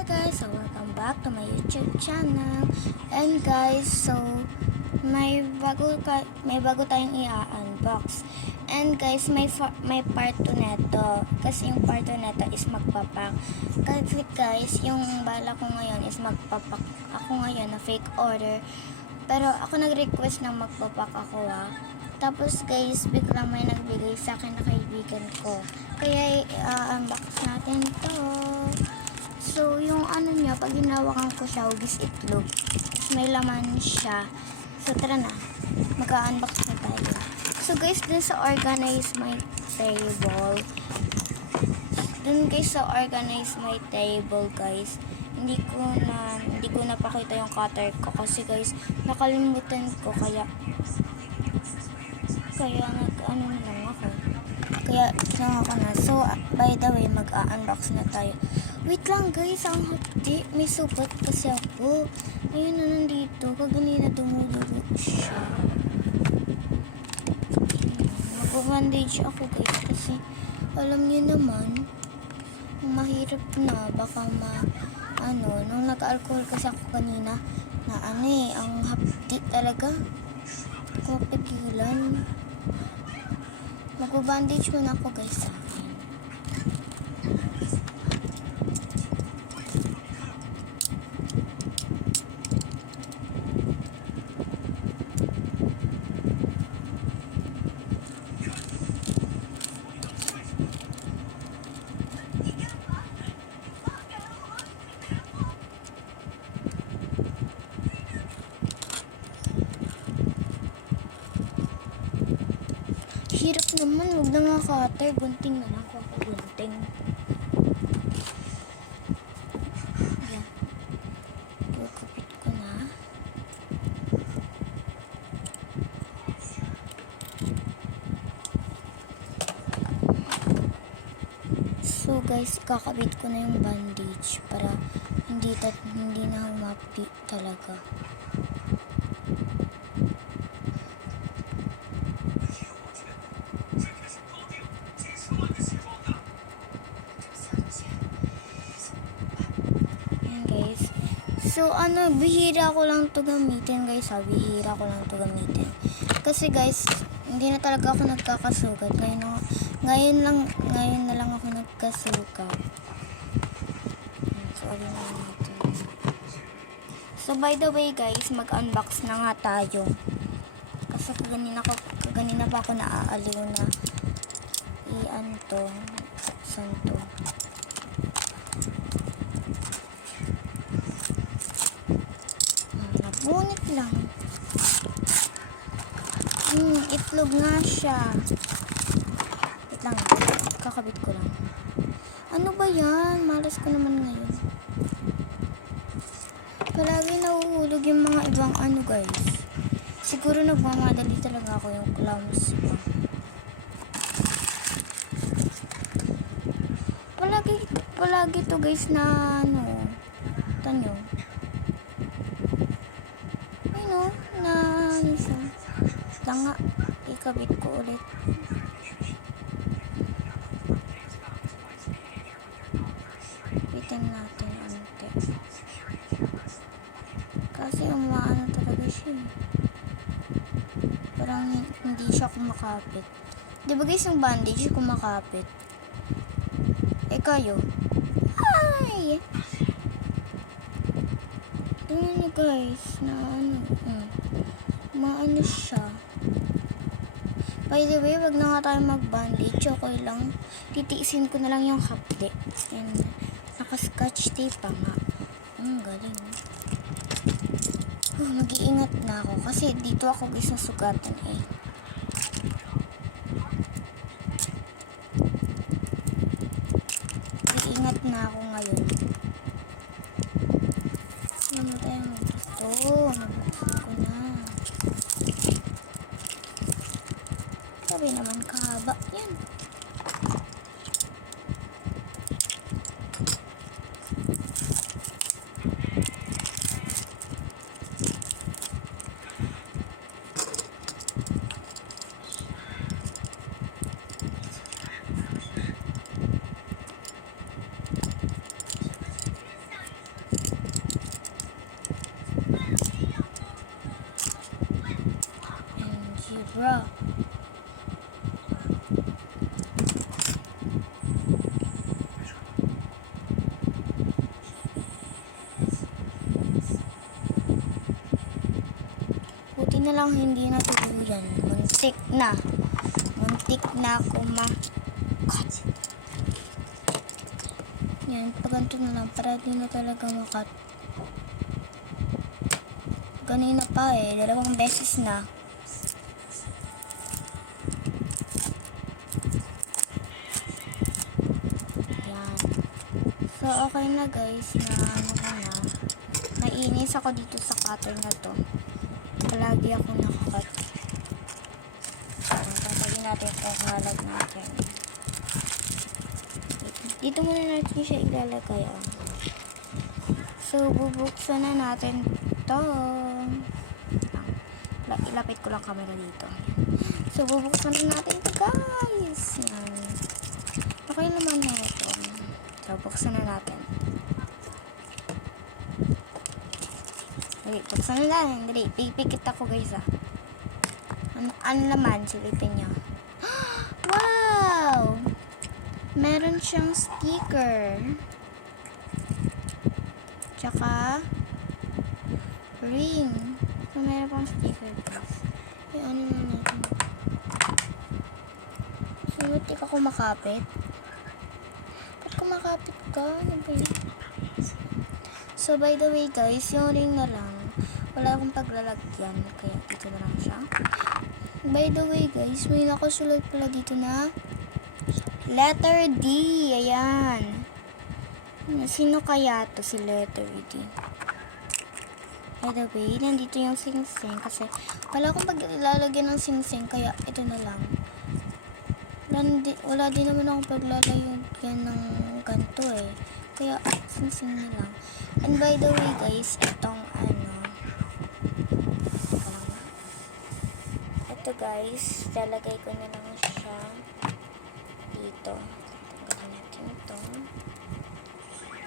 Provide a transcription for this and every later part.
Hi guys, so welcome back to my YouTube channel. And guys, so may bago tayong i-unbox. And guys, may part 2 neto. Kasi yung part 2 neto is magpapak. Kasi guys, yung bala ko ngayon is magpapak ako ngayon na fake order. Pero ako nag-request na magpapak ako Tapos guys, biglang may nagbigay sa akin na kaibigan ko. Kaya i-unbox natin to. So, yung ano niya, pag hinawakan ko siya, hugis itlog. Tapos may laman siya. So, tara na. Mag-unbox na tayo. So, guys, dun sa Organize My Table. Guys, hindi ko napakita yung cutter ko. Kasi, guys, nakalimutan ko. Kaya nag-ano na lang ako. Kaya, ginawa ko na. So, by the way, mag-unbox na tayo. Wait lang guys, ang hapdi. May supat kasi ako. Ayun na nandito. Kaganina dumudugo siya. Mag-bandage ako guys. Kasi alam niyo naman, mahirap na. Baka nung nag-alcohol kasi ako kanina, na ang hapdi talaga. Hindi ko mapigilan. Mag-bandage muna ako guys Hirap naman, huwag na nga cutter. Gunting na lang ako gunting. Ayan. Kukupit ko na. So guys, kakabit ko na yung bandage para hindi na humapi talaga. So, bihira ko lang to gamitin, guys, bihira ko lang to gamitin. Kasi, guys, hindi na talaga ako nagkakasugat. Ngayon na lang ako nagkasugat. So, by the way, guys, mag-unbox na nga tayo. Kasi kaganina pa ako naaaliw na saan to. Ngunit lang. Itlog nga siya. Wait lang. Kakabit ko lang. Ano ba yan? Malas ko naman ngayon. Palagi nahuhulog yung mga ibang guys. Siguro nagmamadali talaga ako yung clowns pa. Palagi to guys na tanyo. Tanga, ikabit ko ulit. Bitin natin ante. Kasi umaano talaga siya. Parang hindi siya kumakapit. Di ba guys yung bandage kumakapit? Kayo? Ay! Tingnan nyo guys na maano siya. By the way, wag na nga tayo mag-bandage. Okay lang. Titiisin ko na lang yung hapde. And naka-scotch tape pa nga. Galing. Mag-iingat na ako. Kasi dito ako guys nasugatan Mag-iingat na ako ngayon. Ano tayo mag-gusto? Nabuksan ko na. Sabi naman kahaba. Yan. na lang hindi natuluyan. Muntik na. Muntik na ako cut. Yan, paganto na lang para di na talaga makat. Kanina pa eh, 2 beses na. Yan. So, okay na guys, na ano ko na. Naiinis ako dito sa cutter na to. Palagi ako nakakat. Tatagin natin itong kalag natin. Dito muna natin siya ilalagay. Oh. So, bubuksan na natin to. Ilapit ko lang camera dito. So, bubuksan na natin to guys. Yan. Okay naman na ito. So, buksan na natin. Okay, buksan na natin. Dali, pipikit ako guys ah. Ano naman, silipin nyo. Wow! Meron siyang sticker. Tsaka ring. So, meron pang sticker guys. Ay, ano na natin. So, hindi ka kumakapit. Ba't kumakapit ka? Ano ba yun? So, by the way guys, yung ring na lang. Wala akong paglalagyan. Kaya dito na lang siya. By the way guys, may nakasulat pala dito na letter D. Ayan. Sino kaya to si letter D? By the way, nandito yung sing-sing kasi wala akong paglalagyan ng sing-sing kaya ito na lang. Wala din naman akong paglalagyan ng ganito eh. Kaya sing-sing na lang. And by the way guys, itong ito guys, lalagay ko na lang siya dito. Tanggalin natin ito.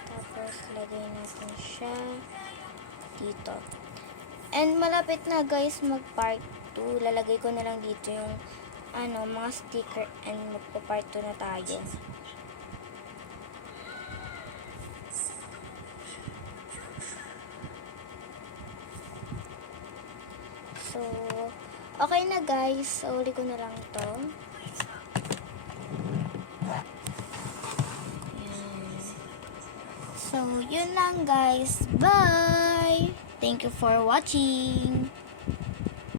Tapos, lagay natin siya dito. And malapit na guys mag part 2. Lalagay ko na lang dito yung mga sticker and magpa part 2 na tayo. So, okay na guys. Uli ko na lang to. So, yun lang guys. Bye! Thank you for watching.